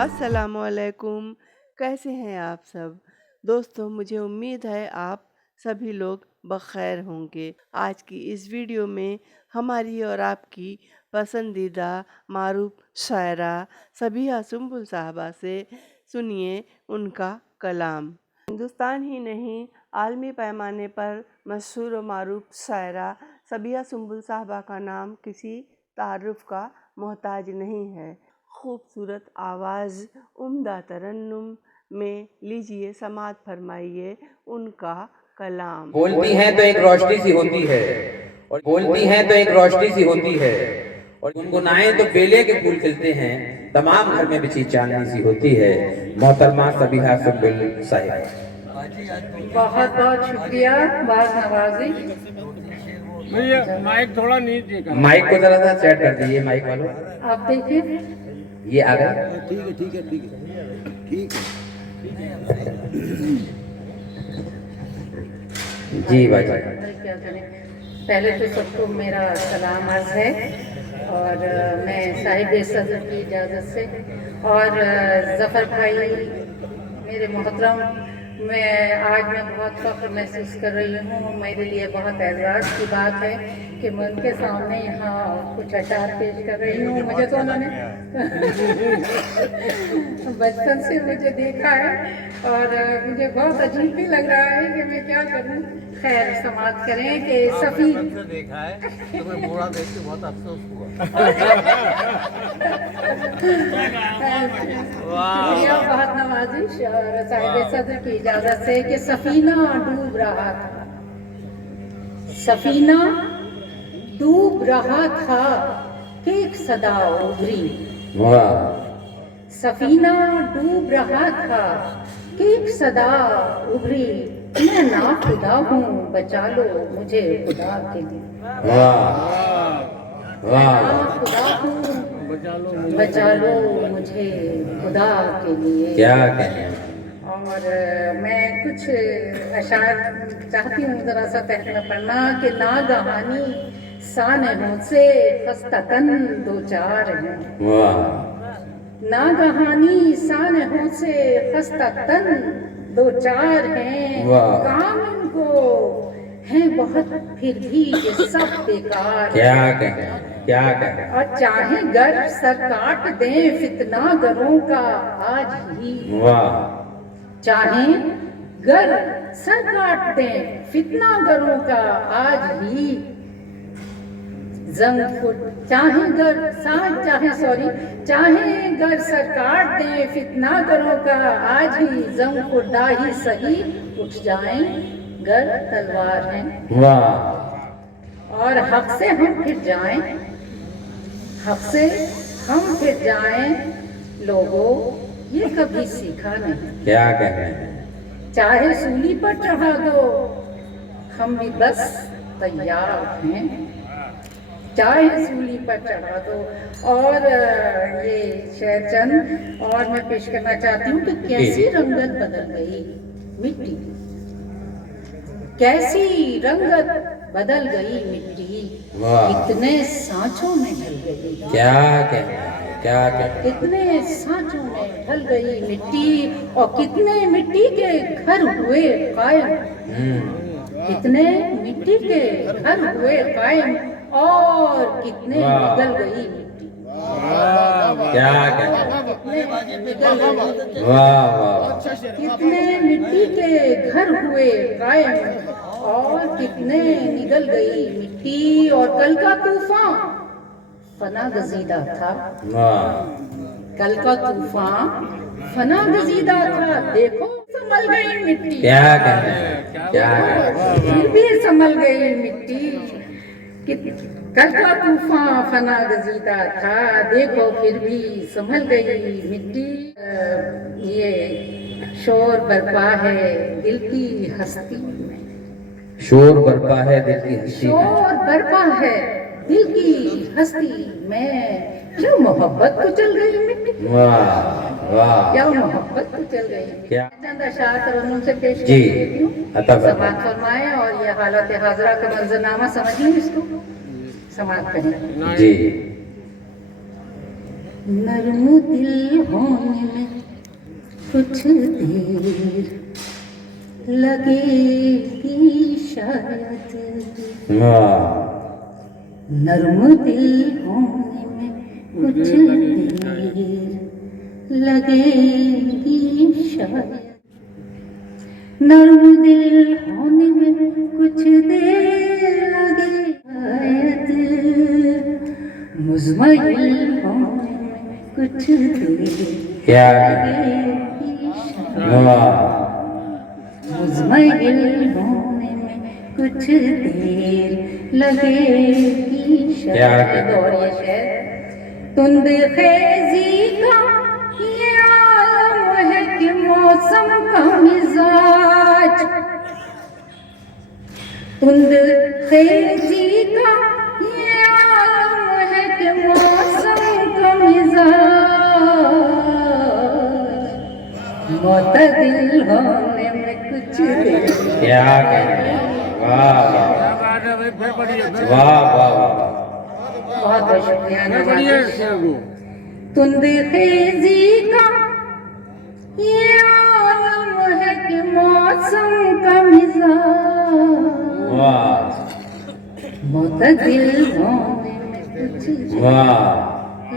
अस्सलामुअलैकुम। कैसे हैं आप सब दोस्तों? मुझे उम्मीद है आप सभी लोग बख़ैर होंगे। आज की इस वीडियो में हमारी और आपकी पसंदीदा मारूफ शायरा सबिहा सुंबुल साहबा से सुनिए उनका कलाम। हिंदुस्तान ही नहीं, आलमी पैमाने पर मशहूर व मारूफ शायरा सबिहा सुंबुल साहबा का नाम किसी तारुफ का मोहताज नहीं है। खूबसूरत आवाज़, उम्दा तरन्नुम में लीजिए समात फरमाइए उनका कलाम। बोलती हैं तो एक रोशनी सी होती है और बोलती हैं तो एक रोशनी सी होती है और गुनगुनाएं तो बेले के फूल खिलते हैं, तमाम घर में बिछी चांदनी सी होती है। मोहतरमा सबिहा सुंबुल साहिबा, बहुत बहुत शुक्रिया, बात नवाजी। भैया माइक थोड़ा नीचे कर। माइक को जरा सा सेट कर दीजिए माइक वालों। आप देखिए, ये आ गया। ठीक है ठीक है ठीक है ठीक है। जी भाई क्या करें। पहले तो सबको मेरा सलाम अर्ज है और मैं साहिब सदर की इजाज़त से और ज़फ़र भाई मेरे मोहतरम, मैं बहुत फ़ख्र महसूस कर रही हूँ। मेरे लिए बहुत एज़ाज़ की बात है कि मैं उनके सामने यहाँ कुछ अशार पेश कर रही हूँ। मुझे तो उन्होंने बचपन से मुझे देखा है और मुझे बहुत अजीब भी लग रहा है कि मैं क्या करूँ। खैर, समाप्त करें कि सफ़ी देखा है तो मैं मोड़ा देख के बहुत अफसोस हुआ। बहुत नवाजिश और साहिब सदर की इजाज़त से कि सफ़ीना डूब रहा था, सफ़ीना डूब रहा था कि एक सदा उभरी। सफ़ीना डूब रहा था कि एक सदा उभरी। मैं ना खुदा हूँ, बचा लो मुझे खुदा के लिए। खुदा हूँ, बचा लो मुझे खुदा के लिए। क्या कहें। और मैं कुछ अशार चाहती हूँ ज़रा सा पहले पढ़ना कि नागहानी सानहों से खस्ततन दो चार हैं। नागहानी सानहों से खस्ततन दो चार हैं। काम इनको है बहुत, फिर भी ये सब बेकार। क्या कहें क्या कहें। और चाहे गर सर काट दें फितना गरों का आज ही। चाहे गर सर काट दें फितना गरों का आज ही। चाहे गर सर काट दें फितना गरों का आज ही। जंग खुर्दा ही सही उठ जाएं गर तलवार हैं। और हक से हम फिर जाएं, हक से हम फिर जाएं लोगों, ये कभी सीखा नहीं। क्या कहें। चाहे सूली पर चढ़ा दो हम भी बस तैयार हैं। चाहे सूली पर चढ़ा दो। और ये शेर चंद और मैं पेश करना चाहती हूँ कि कैसी रंगत बदल गई मिट्टी, कैसी रंगत बदल गई मिट्टी, कितने सांचों में ढल गई। क्या कहें क्या कहें। कितने सांचों में ढल गई मिट्टी और कितने मिट्टी के घर हुए कायम। कितने मिट्टी के घर हुए कायम और कितने निगल गई मिट्टी। क्या कहें। कितने निगल गई। वाह वाह। कितने मिट्टी के घर हुए कायम और कितने निगल गई मिट्टी। और कल का तूफान फना गजीदा था। कल का तूफान फना गजीदा था, देखो संभल गई मिट्टी। क्या कहें क्या कहें। फिर भी संभल गई मिट्टी। कल का तूफान फना गजीदा था, देखो फिर भी संभल गई मिट्टी। ये शोर बरपा है दिल की हस्ती में। शोर बरपा है दिल की हस्ती में। शोर बरपा है दिल की हस्ती में। क्यों मोहब्बत को चल गई मिट्टी। वाह वाह। क्या मोहब्बत को चल गई। क्या चंद अशार तरन्नुम से पेश जी करती हूँ। समात फरमाएं और ये हालत हाजरा का मंजरनामा समझ लें, इसको समात करें। जी। नर्म दिल होने में कुछ देर लगेगी शायद, नर्म दिल होने में कुछ देर लगेगी शायद, नर्म दिल होने में कुछ देर लगे शायद, मुज़म्मिल होने में कुछ देर क्या लगेगी शायद, मुज़म्मिल होने में कुछ देर लगेगी शायद। और ये शेर तुंद खेजी का ये आलम है कि मौसम का मिजाज, तुंद खेजी का ये आलम है कि मौसम का मिजाज, मुतदिल होने में कुछ देर क्या कहना है। वाह वाह वाह वाह, बहुत बहुत शुक्रिया। तुंद खेजी का ये आलम है कि मौसम का मिजाज, वाह मुतदिल होने में कुछ वाह,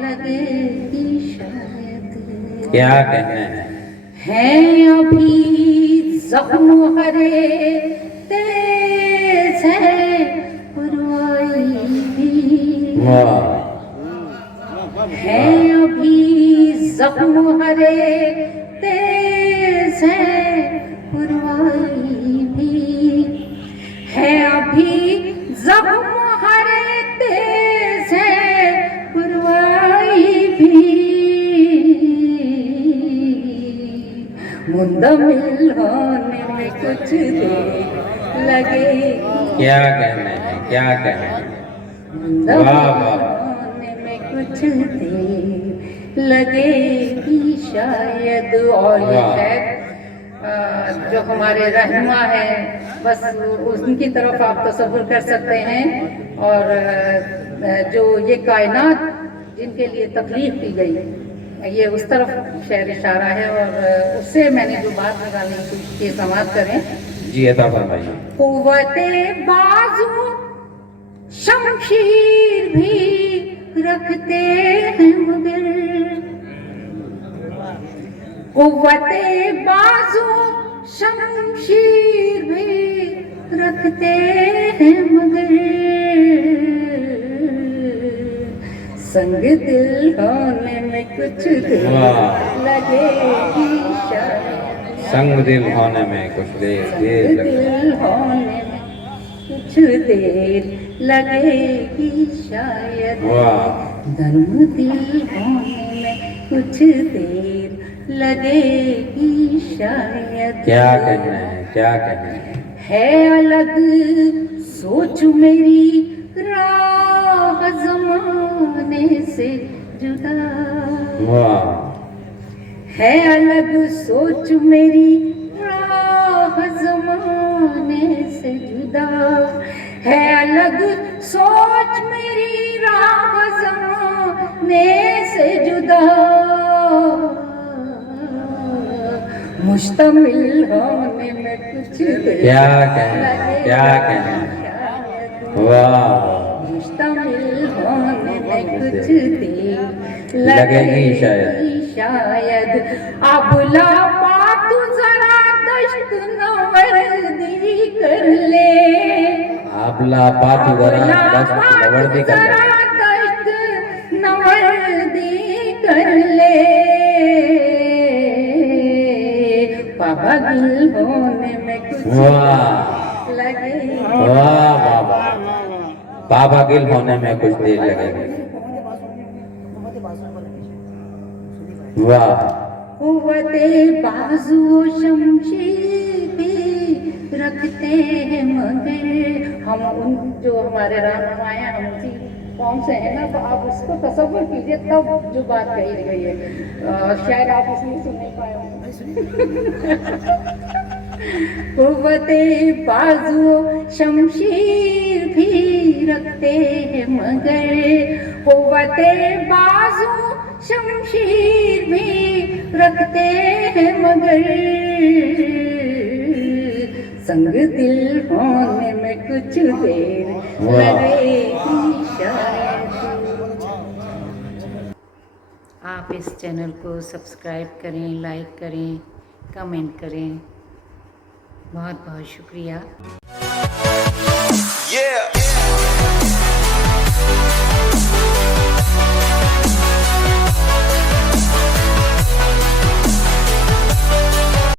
लगेगी शायद। क्या कहना है। अभी जख्म हरे तेज है पुरवाई भी, वाह, है अभी जख्म हरे तेज है पुरवाई भी, है अभी जख्म हरे तेज है पुरवाई भी, मुंदमिल होने में कुछ देर लगेगी। क्या कहना है, क्या कहना है। वाह वाह, होने में कुछ देर लगेगी शायद। और ये वाह। शायद जो हमारे रहनुमा है बस उनकी तरफ आप तसव्वुर कर सकते हैं। और जो ये कायनात जिनके लिए तकलीफ दी गई ये उस तरफ शेर इशारा है। और उससे मैंने जो बात निकालने की कोशिश की समाप्त करें। जी अता फरमाइए। कुव्वते बाजू शमशीर भी रखते हैं मगर, कुव्वते बाजू शमशीर भी रखते हैं मगर, संग दिल होने में कुछ देर वाह। लगेगी शायद, संग दिल होने में कुछ देर देर दिल होने में कुछ देर लगेगी शायद, वाह। धर्म दिल होने में कुछ देर लगेगी शायद। क्या कहना है, क्या कहना है। अलग सोच मेरी राह जमाने से जुदा, वाह, है अलग सोच मेरी राह जमाने से जुदा, है अलग सोच मेरी राह जमाने से जुदा, मुश्तमिल होने में कुछ देर क्या कहना है, क्या कहना है। वाह, मुश्तमिल होने में कुछ देर लगेगी शायद। अबला पातू जरा दश्त नवर्दी कर ले, आपला पातू जरा दस्त नवर्दी कर ले, दश्त नवर्दी कर ले, पागल होने में कुछ वाह लगे। वाह वाह वाह, बाबा गिल होने में कुछ देर लगेगी। वाह, कुव्वते बाजू शमशीर भी रखते हैं मगर, हम उन जो हमारे रहनुमा हैं हम उसी कौन से हैं ना, तो आप उसको तसव्वुर कीजिए तब जो बात कही गई है। शायद आप इसलिए सुन नहीं पाए होंगे। कुव्वते बाजू शमशीर भी रखते हैं मगर, कुव्वते बाजू शमशीर भी रखते हैं मगर संग दिल होने में कुछ देर लगेगी शायद। आप इस चैनल को सब्सक्राइब करें, लाइक करें, कमेंट करें। बहुत बहुत शुक्रिया। Yeah.